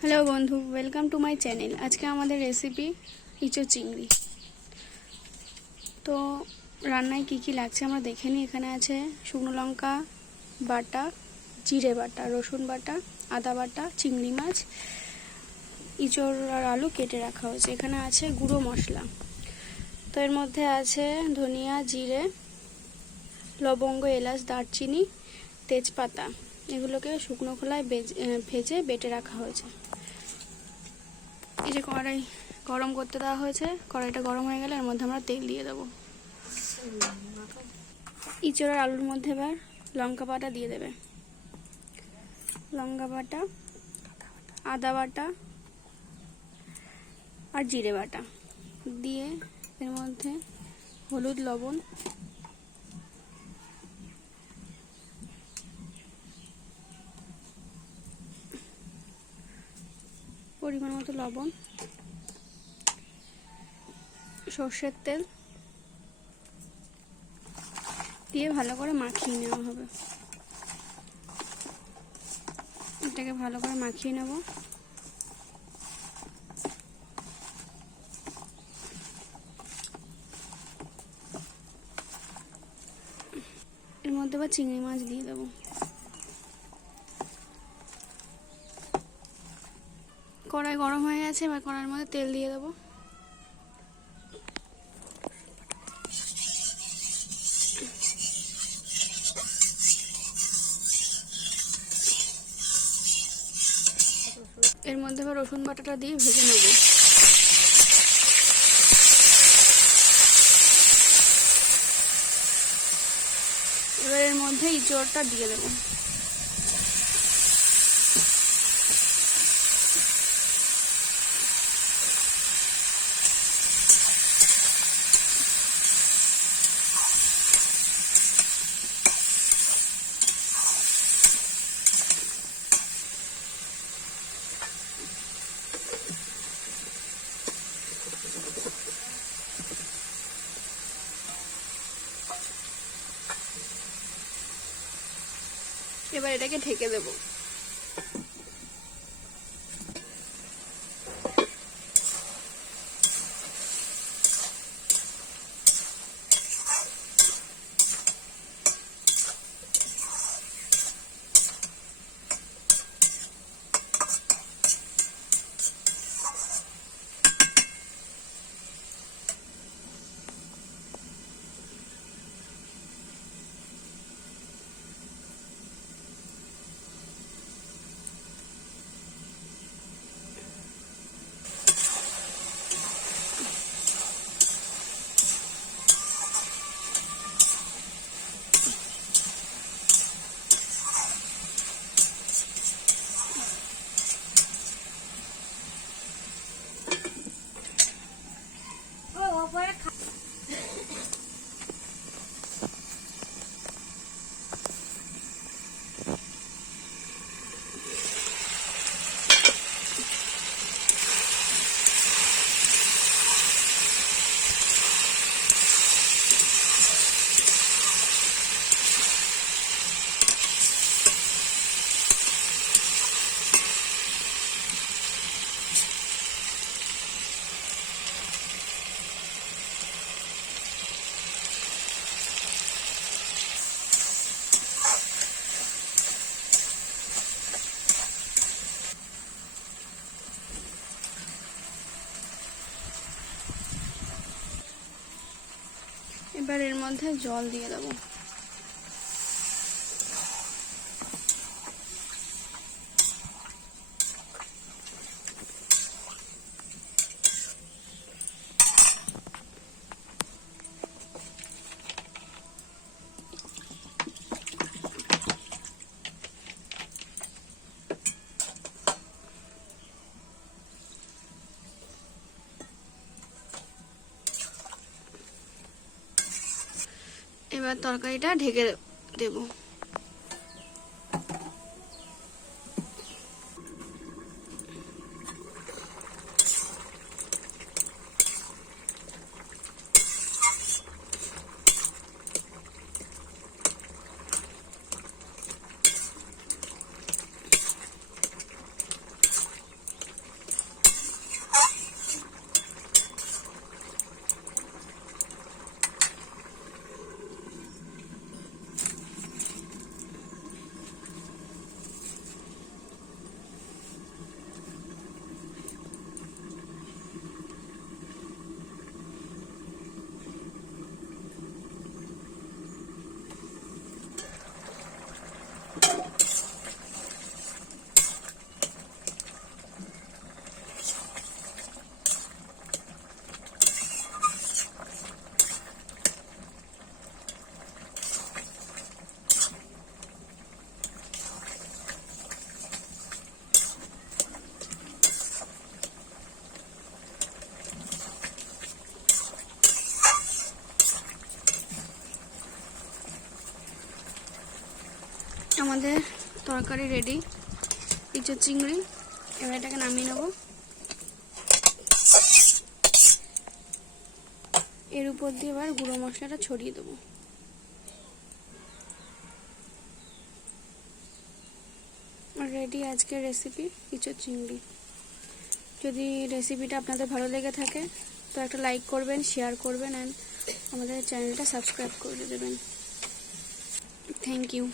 Hello বন্ধু, welcome to my channel. আজকে আমাদের রেসিপি ইঁচড় চিংড়ি। তো রান্নায় কি কি লাগছে আমরা দেখে নিই। এখানে আছে শুকনো লঙ্কা বাটা, জিরে বাটা, রসুন বাটা, আদা বাটা, চিংড়ি মাছ, ইঁচড় আর আলু কেটে রাখা হয়েছে। এখানে আছে গুঁড়ো মশলা। তো এর মধ্যে আছে ধনিয়া, জিরে, লবঙ্গ, এলাচ, দারচিনি, তেজপাতা। এগুলোকে শুকনো খোলায় ভেজে বেটে রাখা হয়েছে। এই যে কড়াই গরম করতে দেওয়া হয়েছে, কড়াইটা গরম হয়ে গেলে এর মধ্যে আমরা তেল দিয়ে দেবো। ইঁচড় আর আলুর মধ্যে এবার লঙ্কা বাটা দিয়ে দেবে, লঙ্কা বাটা, আদা বাটা আর জিরে বাটা দিয়ে এর মধ্যে হলুদ, লবণ, পরিমাণ মতো লবণ, সর্ষের তেল দিয়ে ভালো করে মাখিয়ে নেওয়া হবে। এটাকে ভালো করে মাখিয়ে নেব। এর মধ্যে আবার চিংড়ি মাছ দিয়ে দেবো। কড়াই গরম হয়ে গেছে, এবার কড়াইয়ের মধ্যে তেল দিয়ে দেবো। এর মধ্যে এবার রসুন বাটাটা দিয়ে ভেজে নেব। এবার এর মধ্যে ইঁচড়টা দিয়ে দেবো। এবার এটাকে ঢেকে দেব। এবার এর মধ্যে জল দিয়ে দেবো। এবার তরকারিটা ঢেকে দেব। আমাদের তরকারি রেডি, ইঁচড় চিংড়ি। এবার এটাকে নামিয়ে নেব। এর উপর দিয়ে এবার গুঁড়ো মশলাটা ছড়িয়ে দেবো। রেডি আজকের রেসিপি ইঁচড় চিংড়ি। যদি রেসিপিটা আপনাদের ভালো লেগে থাকে তো একটা লাইক করবেন, শেয়ার করবেন, অ্যান্ড আমাদের চ্যানেলটা সাবস্ক্রাইব করে দেবেন। Thank you.